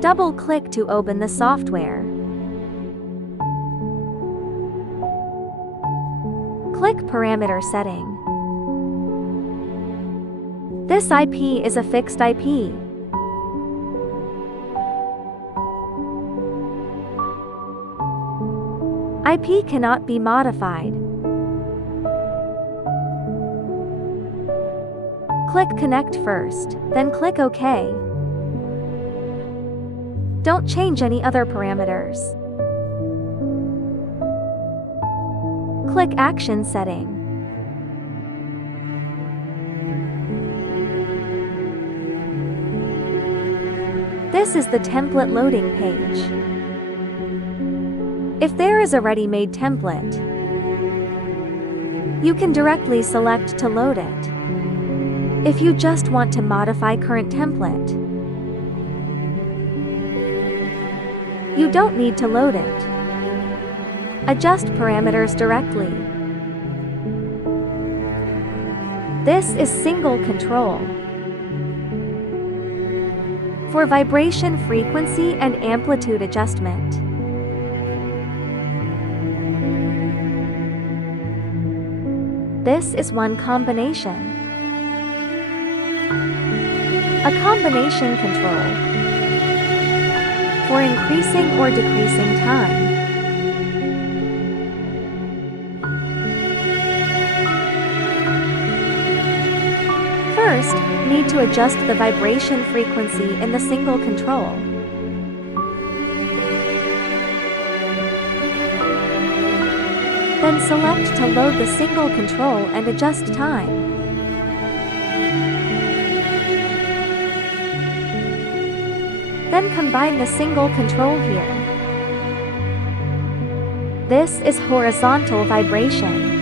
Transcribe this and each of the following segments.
Double-click to open the software. Click Parameter Setting. This IP is a fixed IP. IP cannot be modified. Click Connect first, then click OK. Don't change any other parameters. Click Action Setting. This is the template loading page. If there is a ready-made template, you can directly select to load it. If you just want to modify current template, you don't need to load it. Adjust parameters directly. This is single control for vibration frequency and amplitude adjustment. This is one combination. A combination control for increasing or decreasing time. First, need to adjust the vibration frequency in the single control. Then select to load the single control and adjust time. Then combine the single control here. This is horizontal vibration.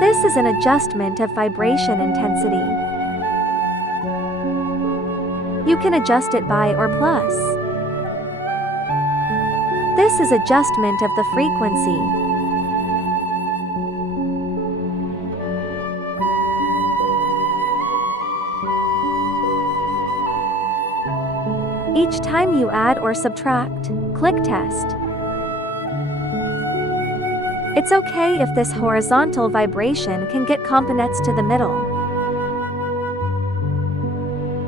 This is an adjustment of vibration intensity. You can adjust it by or plus. This is adjustment of the frequency. Each time you add or subtract, click Test. It's okay if this horizontal vibration can get components to the middle.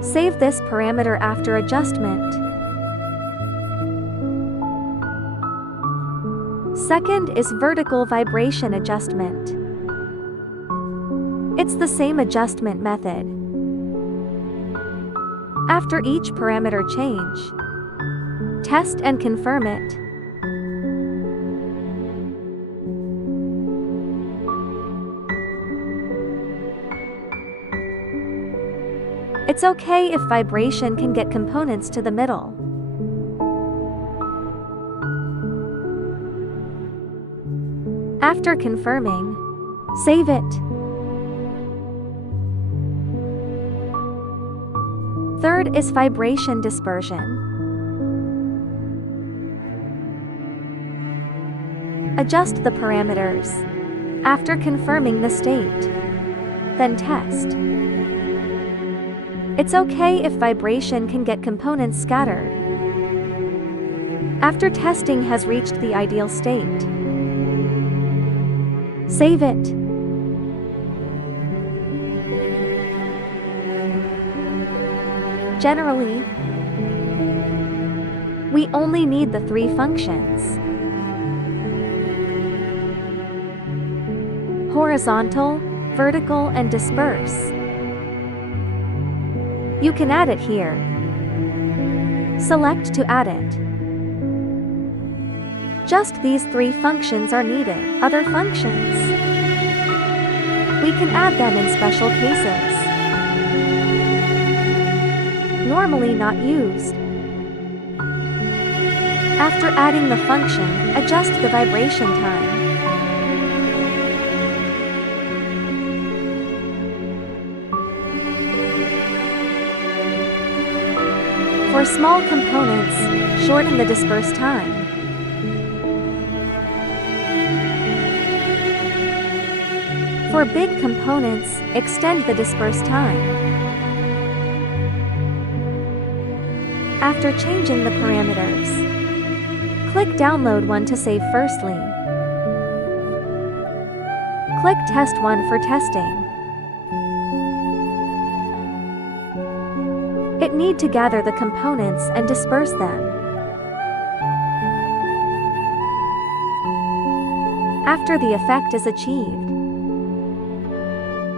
Save this parameter after adjustment. Second is vertical vibration adjustment. It's the same adjustment method. After each parameter change, test and confirm it. It's okay if vibration can get components to the middle. After confirming, save it. Third is vibration dispersion. Adjust the parameters after confirming the state, then test. It's okay if vibration can get components scattered. After testing has reached the ideal state, save it. Generally, we only need the three functions: horizontal, vertical, and disperse. You can add it here. Select to add it. Just these three functions are needed. Other functions, we can add them in special cases, normally not used. After adding the function, adjust the vibration time. For small components, shorten the disperse time. For big components, extend the disperse time. After changing the parameters, click Download 1 to save firstly. Click Test 1 for testing. It need to gather the components and disperse them. After the effect is achieved,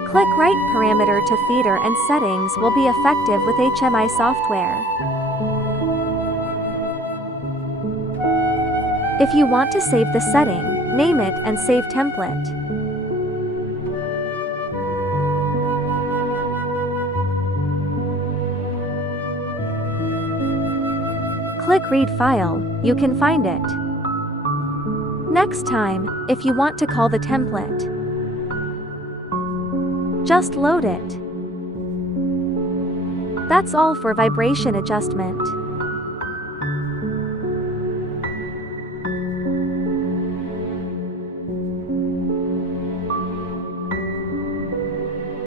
click Write parameter to feeder and settings will be effective with HMI software. If you want to save the setting, name it and save template. Click Read File, you can find it. Next time, if you want to call the template, just load it. That's all for vibration adjustment.